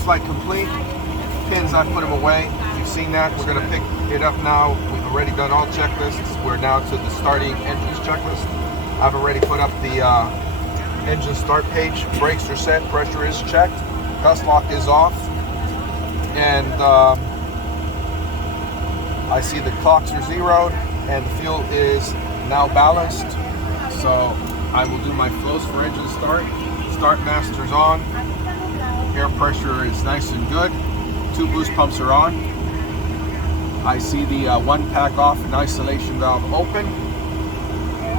flight complete. Pins, I put them away. You've seen that. We're going to pick it up now. We've already done all checklists. We're now to the starting engines checklist. I've already put up the engine start page. Brakes are set. Pressure is checked. Gust lock is off. And I see the clocks are zeroed and the fuel is now balanced. So I will do my flows for engine start. Start master's on. Air pressure is nice and good. 2 boost pumps are on. I see the 1 pack off and isolation valve open.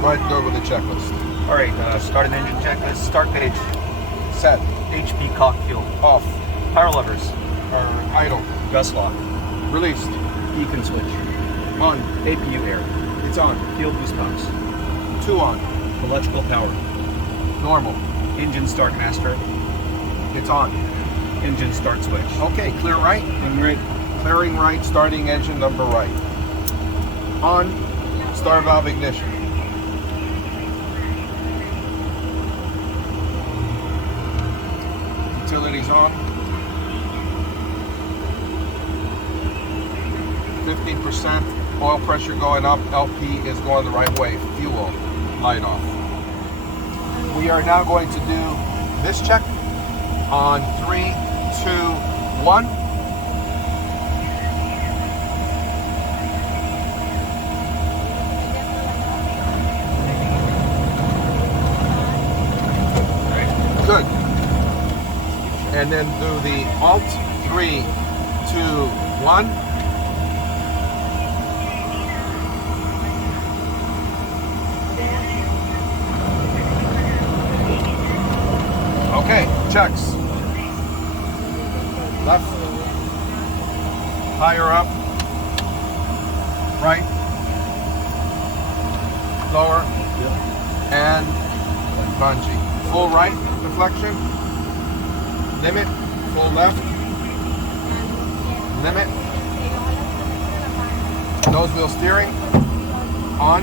Go ahead and go with the checklist. All right, start an engine checklist. Start page. Set. HP cock fuel. Off. Power levers. Idle. Gust lock. Released. Beacon switch. On. APU air. It's on. Fuel boost pumps. 2 on. Electrical power. Normal. Engine start master. It's on. Engine start switch. Okay, clear right. Right. Clearing right, starting engine number right. On. Star valve ignition. Utilities on. 15%. Oil pressure going up. LP is going the right way. Fuel. Light off. We are now going to do this check on 3, 2, 1. Good. And then do the Alt 3, 2, 1. Okay, checks. Left, higher up, right, lower, and bungee. Full right deflection, limit, full left, limit, nose wheel steering, on,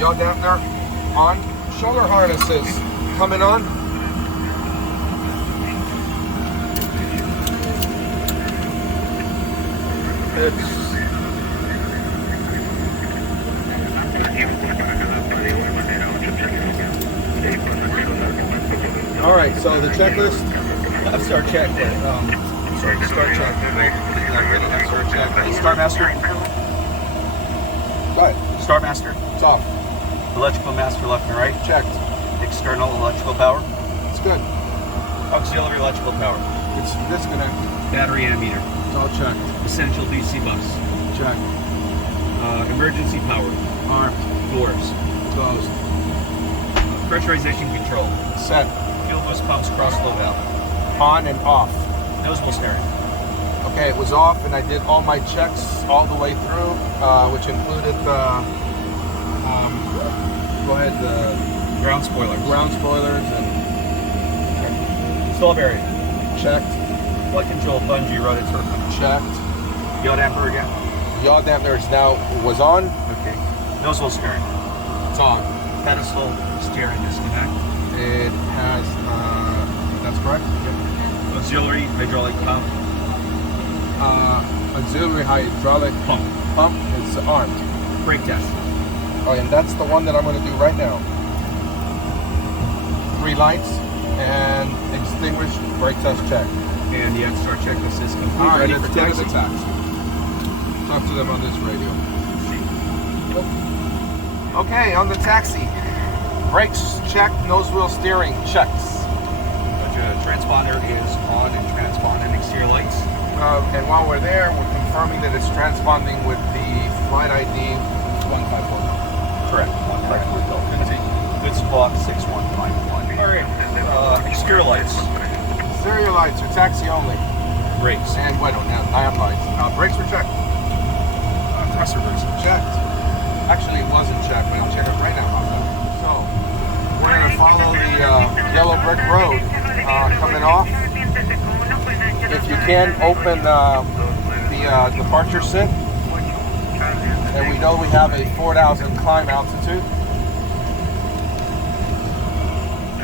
yaw dampener, on, shoulder harnesses coming on. All right, so the checklist. Start check. Start check. Start check. Start master. What? Start master. It's off. Electrical master left and right. Checked. External electrical power. It's good. Auxiliary electrical power. It's disconnected. Battery ammeter. It's all checked. Essential DC bus. Check. Emergency power. Armed. Doors. Closed. Pressurization control. Set. Fuel boost pumps cross flow valve. On and off. Nose wheel steering. Okay, it was off, and I did all my checks all the way through, which included the Ground spoilers. ground spoilers and Stall bearing. checked. Flight control bungee rotor. Checked. Yaw damper again. Yaw dampener is now was on. Okay. Nose wheel steering. It's on. Pedestal steering disconnect. It has. That's correct. Yep. Auxiliary hydraulic pump. Auxiliary hydraulic Pump. It's armed. Brake test. Oh, and that's the one that I'm going to do right now. 3 lights and extinguished. Brake test check. And the start checklist is complete. All right, Ready let's for get to taxi. the taxi. Talk to them on this radio. Okay, on the taxi. Brakes checked. Nose wheel steering checks. Transponder is on and transponding exterior lights. And while we're there, we're confirming that it's transponding with the flight ID 154. Correct. 154. Continue. Goods clock 6151. All right. Exterior lights. Exterior lights are taxi only. Brakes. And nav lights. Brakes were checked. Thrust reverser. Checked. Actually, it wasn't checked, but I'll check it right now. So, we're going to follow the yellow brick road coming off. If you can, open the departure sit. And we know we have a 4,000 climb altitude.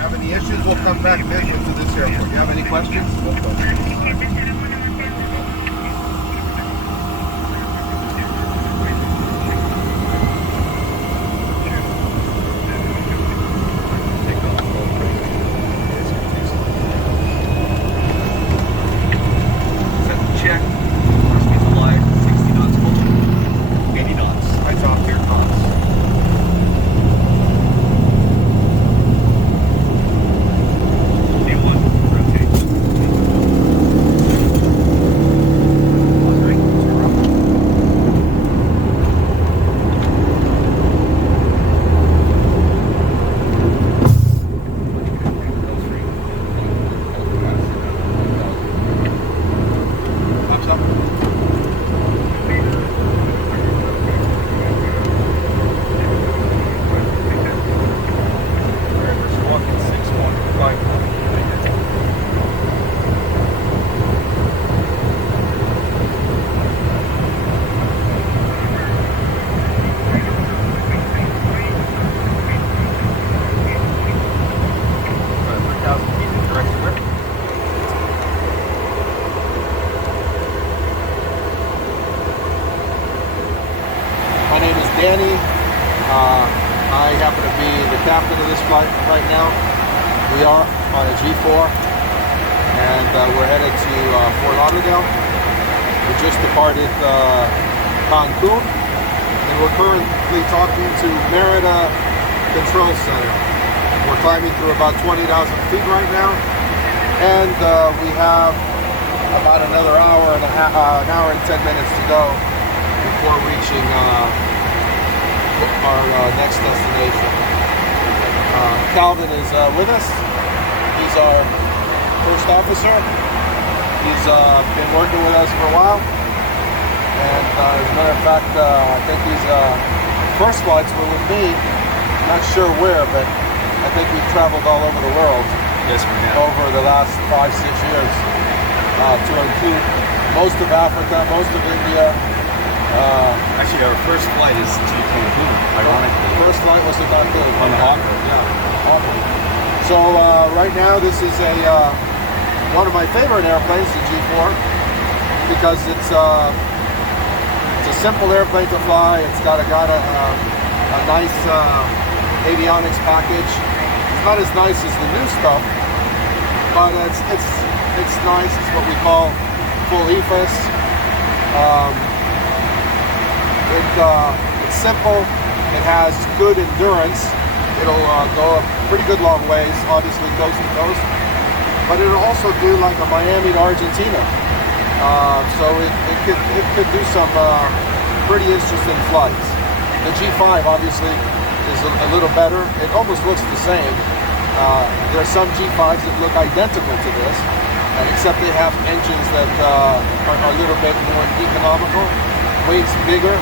have any issues, we'll come back and visit to this airport. You have any questions? Danny. I happen to be the captain of this flight right now. We are on a G4 and we're headed to Fort Lauderdale. We just departed Cancun and we're currently talking to Merida Control Center. We're climbing through about 20,000 feet right now, and we have about another hour and a half, an hour and 10 minutes to go before reaching our next destination. Calvin is with us. He's our first officer. He's been working with us for a while, and as a matter of fact, I think his first flights were with me. Not sure where, but I think we've traveled all over the world. Yes, we have. Over the last 5-6 years, to include most of Africa, most of India. Actually, our first flight is to Cancun, ironically. First flight was to Cancun. On the Hawker. Yeah, Hawker. So right now, this is one of my favorite airplanes, the G4, because it's a simple airplane to fly. It's got a nice avionics package. It's not as nice as the new stuff, but it's nice. It's what we call full EFIS. It's simple. It has good endurance. It'll go a pretty good long ways, obviously coast to coast. But it'll also do like a Miami to Argentina. So it could do some pretty interesting flights. The G5 obviously is a little better. It almost looks the same. There are some G5s that look identical to this, except they have engines that are a little bit more economical, weight's bigger,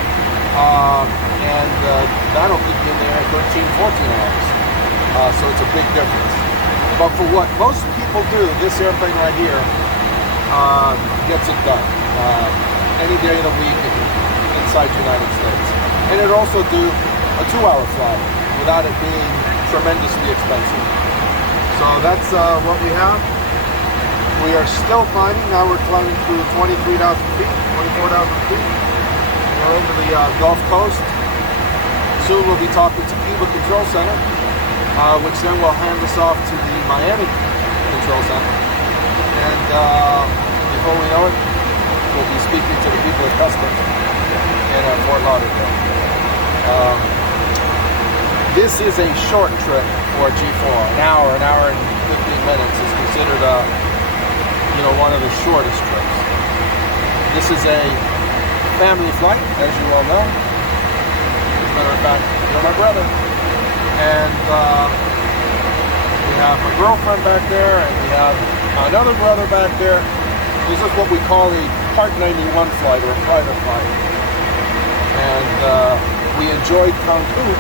and that'll keep you in there 13, 14 hours. So it's a big difference. But for what most people do, this airplane right here gets it done any day of the week inside the United States. And it'll also do a 2-hour flight without it being tremendously expensive. So that's what we have. We are still climbing. Now we're climbing through 23,000 feet, 24,000 feet. We're over the Gulf Coast. Soon we'll be talking to Cuba Control Center, which then will hand us off to the Miami Control Center. And before we know it, we'll be speaking to the people at Customs in Fort Lauderdale. This is a short trip for a G4. An hour and 15 minutes is considered one of the shortest trips. This is a family flight, as you all know. As a matter of fact, you're my brother. And we have my girlfriend back there, and we have another brother back there. This is what we call a Part 91 flight, or a private flight. And we enjoyed Cancun.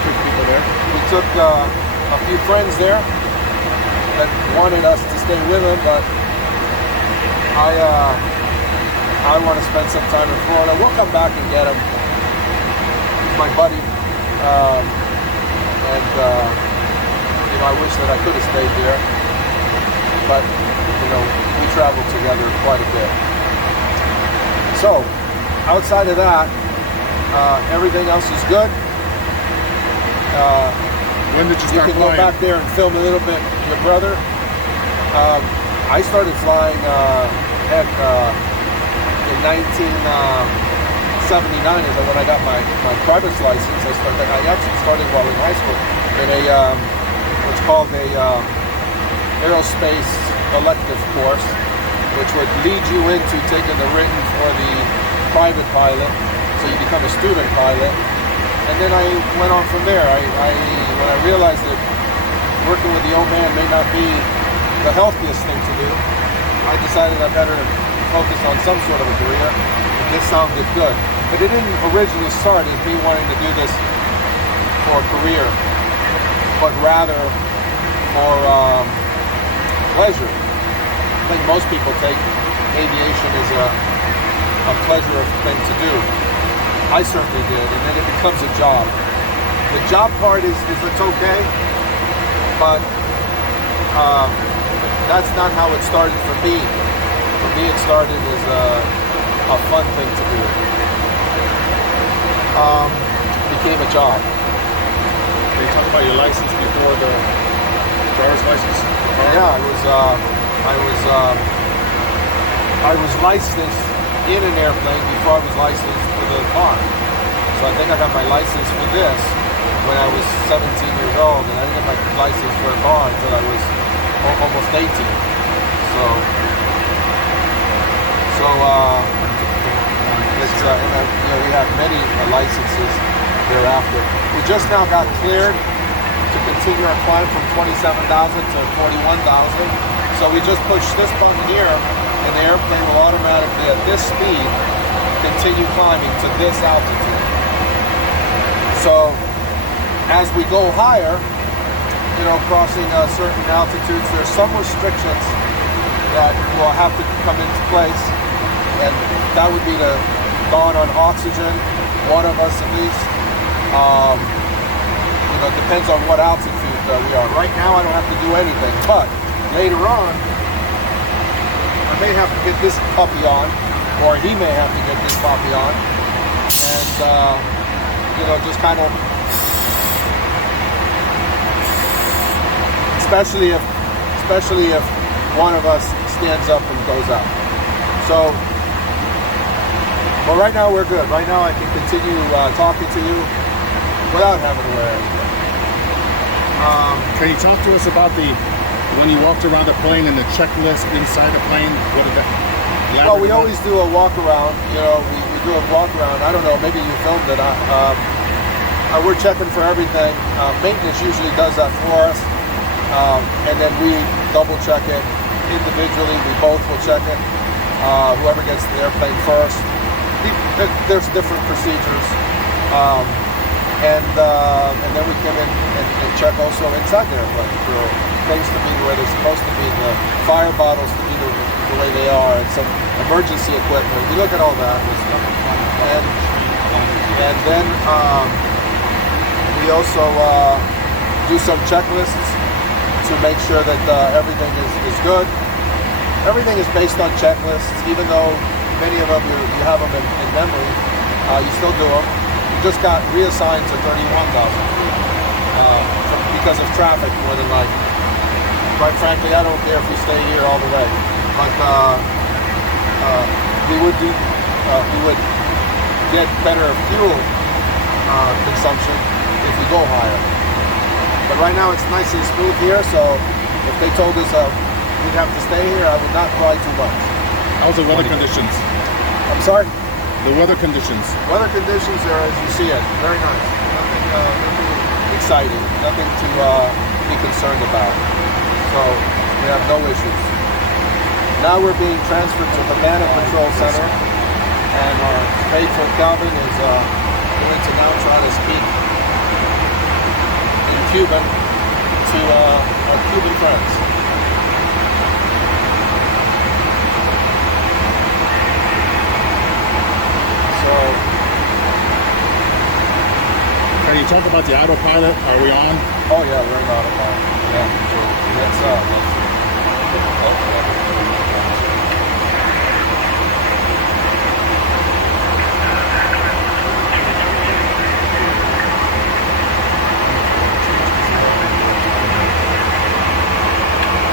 Took people there. We took a few friends there that wanted us to stay with them, but I want to spend some time in Florida. We'll come back and get him. He's my buddy, and I wish that I could have stayed there, but we traveled together quite a bit. So, outside of that, everything else is good. When did you You start can flying? go back there and film a little bit, your brother. I started flying in 1979 is when I got my private license. I actually started while in high school in a what's called a aerospace elective course, which would lead you into taking the written for the private pilot, so you become a student pilot. And then I went on from there. When I realized that working with the old man may not be the healthiest thing to do, I decided I better focus on some sort of a career. And this sounded good. But it didn't originally start as me wanting to do this for a career, but rather for pleasure. I think most people take aviation as a pleasure thing to do. I certainly did, and then it becomes a job. The job part is it's okay, but that's not how it started for me. For me, it started as a fun thing to do. Became a job. Can you talk about your license before the driver's license? Yeah, I was licensed in an airplane before I was licensed for the car. So I think I got my license for this when I was 17 years old, and I didn't get my license for a car until I was almost 18. We have many licenses thereafter. We just now got cleared to continue our climb from 27,000 to 41,000. So we just push this button here, and the airplane will automatically, at this speed, continue climbing to this altitude. So as we go higher, crossing certain altitudes, there's some restrictions that will have to come into place, and that would be the gone on oxygen, one of us at least. Depends on what altitude we are. Right now I don't have to do anything, but later on I may have to get this puppy on, or he may have to get this puppy on, and just kind of, especially if one of us stands up and goes out. So, but right now we're good. Right now I can continue talking to you without having to wear anything. Can you talk to us about when you walked around the plane and the checklist inside the plane? What did that? Well, we always do a walk around. We do a walk around. I don't know. Maybe you filmed it. We're checking for everything. Maintenance usually does that for us, and then we double check it individually. We both will check it. Whoever gets the airplane first. There's different procedures. And then we come in and check also inside the airplane for things to be where they're supposed to be, the fire bottles to be the way they are, and some emergency equipment. We look at all that. And then we also do some checklists to make sure that everything is good. Everything is based on checklists, even though many of them you have them in memory, you still do them. Just got reassigned to 31,000 because of traffic, more than likely. Quite frankly, I don't care if we stay here all the way, but we would get better fuel consumption if we go higher. But right now it's nice and smooth here, so if they told us we'd have to stay here, I would not cry too much. How's the weather conditions? I'm sorry? The weather conditions. Weather conditions are, as you see it, very nice. Nothing exciting, nothing to be concerned about. So we have no issues. Now we're being transferred to the Savannah Control Center, and our faithful Calvin is going to now try to speak in Cuban to our Cuban friends. Can you talk about the autopilot? Are we on? Oh yeah, we're in autopilot. Yeah.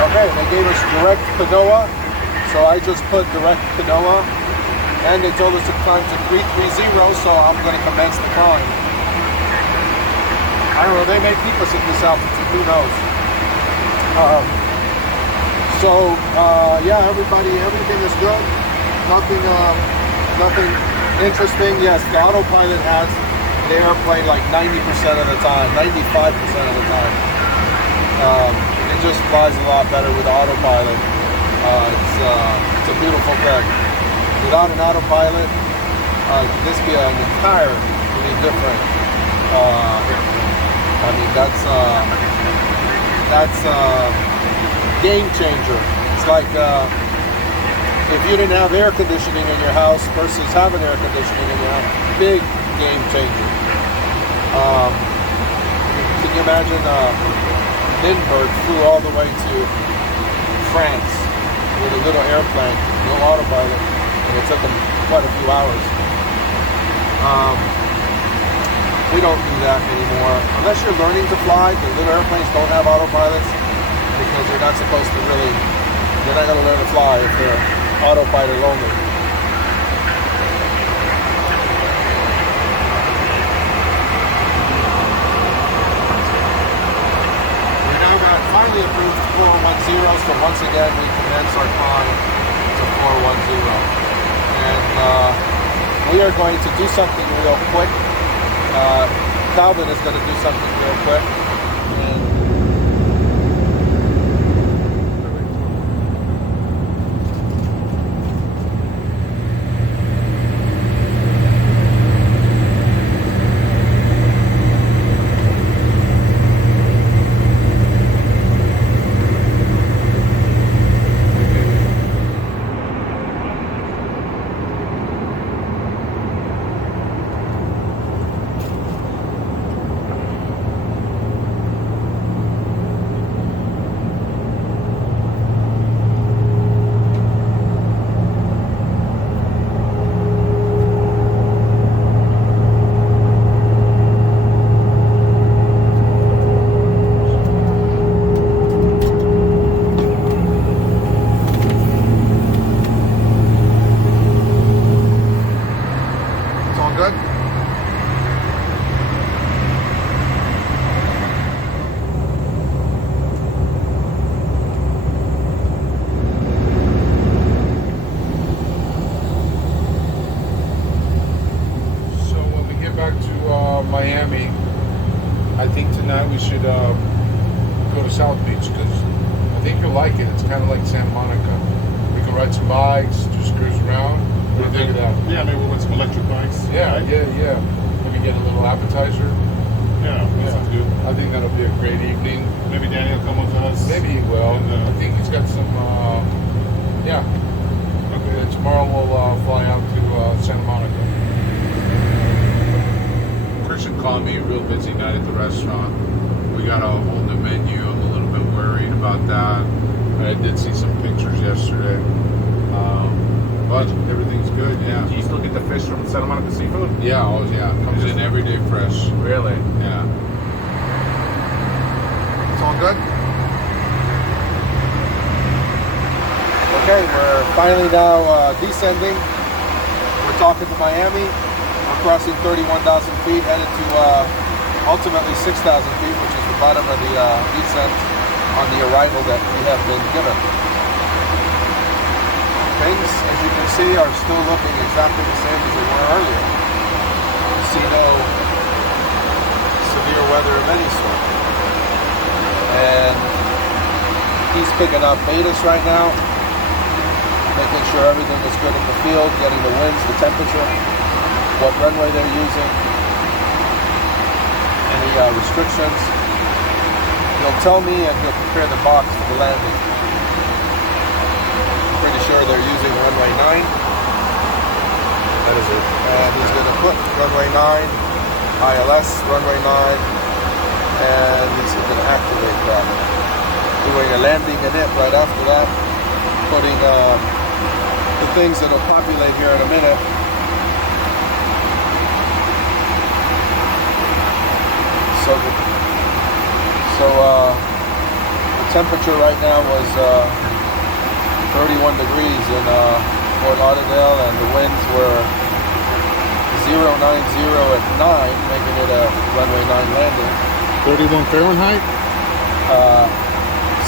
Okay, they gave us direct canoa, so I just put direct canoa, and they told us to climb to 330, so I'm going to commence the climb. I don't know, they may keep us at this altitude, who knows. Yeah, everything is good. Nothing interesting. Yes, the autopilot has the airplane like 90% of the time, 95% of the time. It just flies a lot better with autopilot. It's a beautiful thing. Without an autopilot, this be an entirely different airplane. I mean, that's a game changer. It's like if you didn't have air conditioning in your house versus having air conditioning in your house, big game changer. Can you imagine Lindbergh flew all the way to France with a little airplane, no autopilot, and it took him quite a few hours. We don't do that anymore. Unless you're learning to fly, the little airplanes don't have autopilots because they're not supposed to really, they're not going to learn to fly if they're autopilot only. We now got finally approved to 410, so once again we commence our climb to 410. And we are going to do something real quick. Calvin is going to do something real quick. Miami, I think tonight we should go to South Beach because I think you'll like it. It's kind of like Santa Monica. We can ride some bikes, just cruise around. What do you think of that? Yeah, maybe we'll rent some electric bikes. Yeah. Maybe get a little appetizer. Yeah, that sounds good. I think that'll be a great evening. Maybe Danny will come with us. Maybe he will. And, I think he's got some, Okay. Tomorrow we'll fly out to Santa Monica. Christian called me, a real busy night at the restaurant. We got a whole new menu. I'm a little bit worried about that. I did see some pictures yesterday. But everything's good, yeah. Do you still get the fish from Santa Monica Seafood? Yeah, comes in every day fresh. Really? Yeah. It's all good? Okay, we're finally now descending. We're talking to Miami. We're crossing 31,000 feet, headed to ultimately 6,000 feet, which is the bottom of the descent on the arrival that we have been given. Things, as you can see, are still looking exactly the same as they were earlier. You see no severe weather of any sort. And he's picking up betas right now, making sure everything is good in the field, getting the winds, the temperature, what runway they're using, any restrictions. He'll tell me and he'll prepare the box for the landing. Pretty sure they're using runway 9. That is it. And he's going to put runway 9, ILS, runway 9, and he's going to activate that. doing a landing in it right after that, putting the things that will populate here in a minute. So the temperature right now was 31 degrees in Fort Lauderdale, and the winds were 090 at 9, making it a runway 9 landing. 31 Fahrenheit?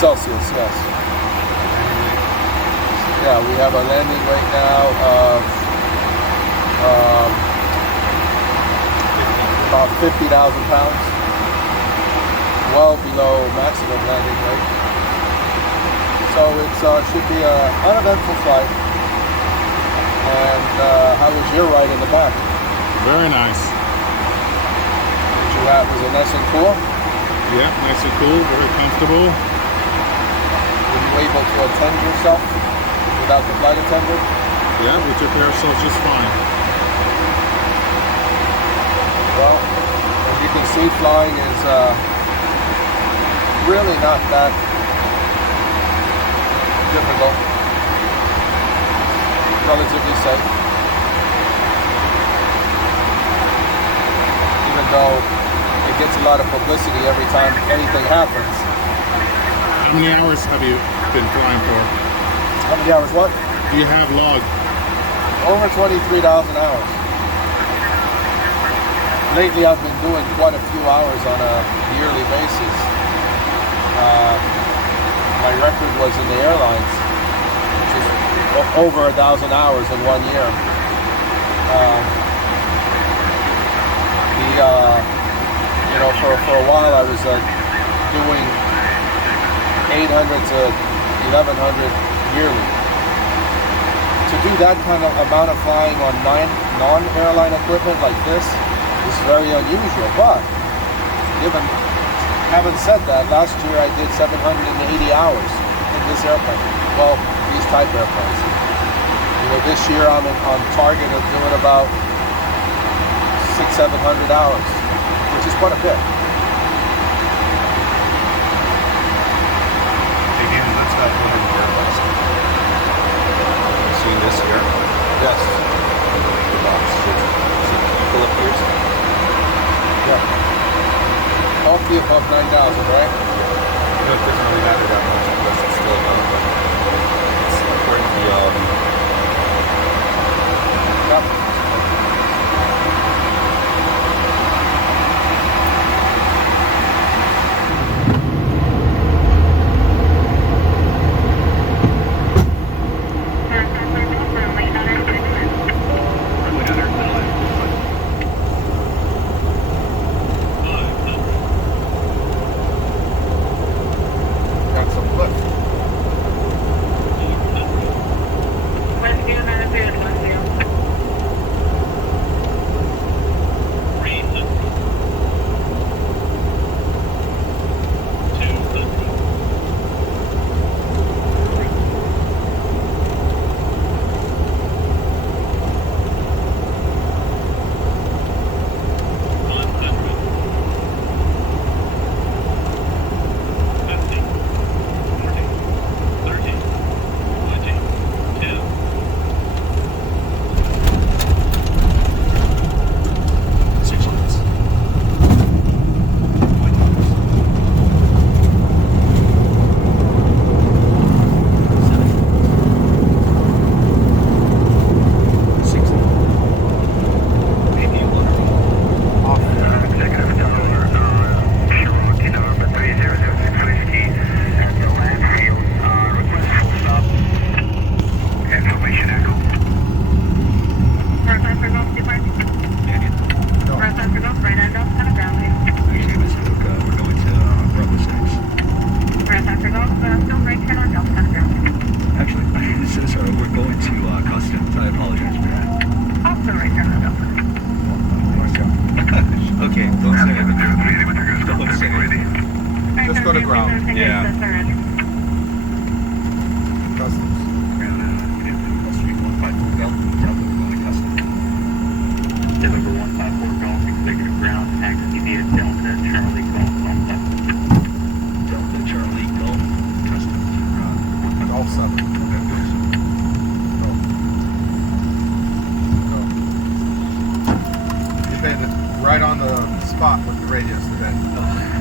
Celsius, yes. Yeah, we have a landing right now of about 50,000 pounds, well below maximum landing weight. So it should be an uneventful flight. And how was your ride in the back? Very nice. Was it nice and cool? Yeah, nice and cool, very comfortable. Were you able to attend yourself without the flight attendant? Yeah, we took care of ourselves just fine. Well, as you can see, flying is really not that difficult. Relatively safe. Even though it gets a lot of publicity every time anything happens. How many hours have you been flying for? How many hours what? Do you have logged? Over 23,000 hours. Lately I've been doing quite a few hours on a yearly basis. My record was in the airlines, just over 1,000 hours in 1 year. You know, for a while I was doing 800 to 1,100 yearly. To do that kind of amount of flying on non-airline equipment like this is very unusual. But having said that, last year I did 780 hours in this airplane. Well, these type airplanes. You know, this year I'm on target of doing about 600-700 hours, which is quite a bit. Fabian, let's not go ahead and wear this. See this here? Yes. The box. Pull up here. Yeah. All be above 9,000, right? You know, it doesn't really matter that much because it's still above, but it's according to the Yep. Delta Charlie Golf. spot with the radius today.